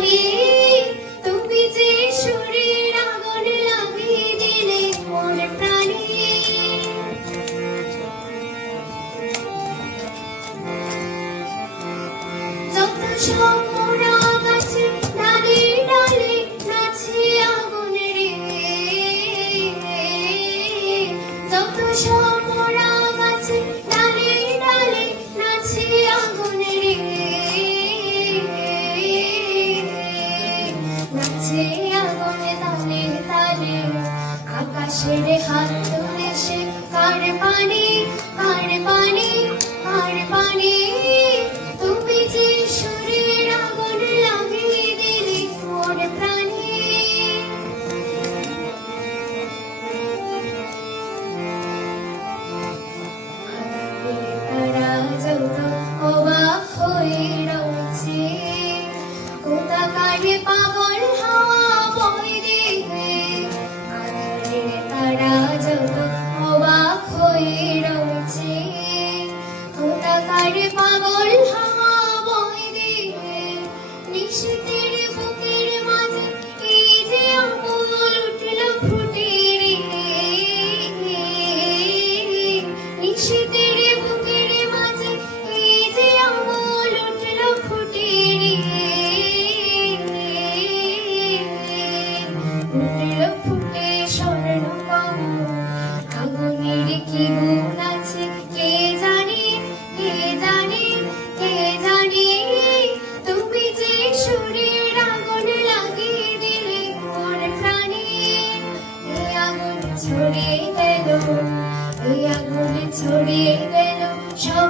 পানি, তুমি যে সুরের আগুন লাগিয়ে দিলে মোর প্রাণে। যত সব মোরা গাছে ডালে ডালে নাচে আগুন রে, যত সব মোরা গাছে ডালে ডালে নাচে আগুন রে, নাচে আগুন তালে তালে। আকাশের হাত তুলে সে কার পানি, কার পানি, কার পানি, তুমি যে সুরের আগুন লাগিয়ে দিলে মোর প্রাণে। তারা যত অবাক হয়ে রয়েছে, কোথাকার পাগল হাওয়া বয় রে। তারা যত অবাক হয়ে রয়েছে, কোথাকার পাগল হাওয়া বয় রে। নিশীথের বুকের মাঝে এই যে আঙুল উঠল ফুটে রে, নিশীথের বুকের মাঝে এই যে আঙুল উঠল ফুটে রে, উঠল ফুটে স্বর্ণ কমল। আগুনের কি গুণ আছে কে জানে, কে জানে, কে জানে, তুমি যে সুরের আগুন লাগিয়ে দিলে মোর প্রাণে। এই আগুন ছড়িয়ে গেল, এই আগুন ছড়িয়ে গেল সব